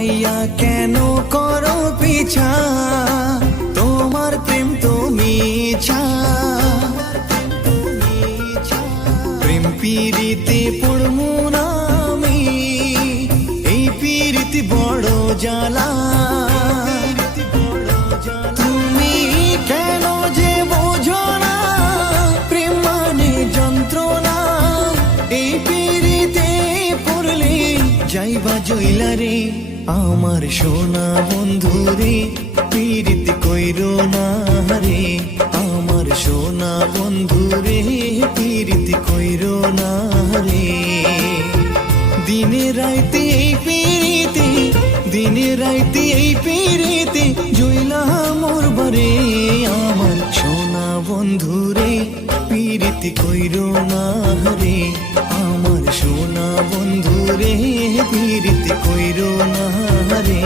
পাইয়া কেন করো পিছা, তোমার প্রেম তো মিছা। প্রেম পিরিতে পড়মু না আমি, এই পিরিতি বড় জ্বালা। তুমি কেন যে বোঝো না, প্রেম মানে যন্ত্রণা। এই পিরিতে পড়লে যাইবা জইলা রে, আমার সোনা বন্ধু রে, পিরিতি কইরো না রে। আমার সোনা বন্ধু রে, পিরিতি কইরো না রে। দিনে রাইতে এই পিরিতি, দিনে রাইতে এই পিরিতি জইলা মোর বারে। আমার সোনা বন্ধু রে, পিরিতি কইরো না রে। আমার সোনা বন্ধু রে, পিরিতি কইরো না রে।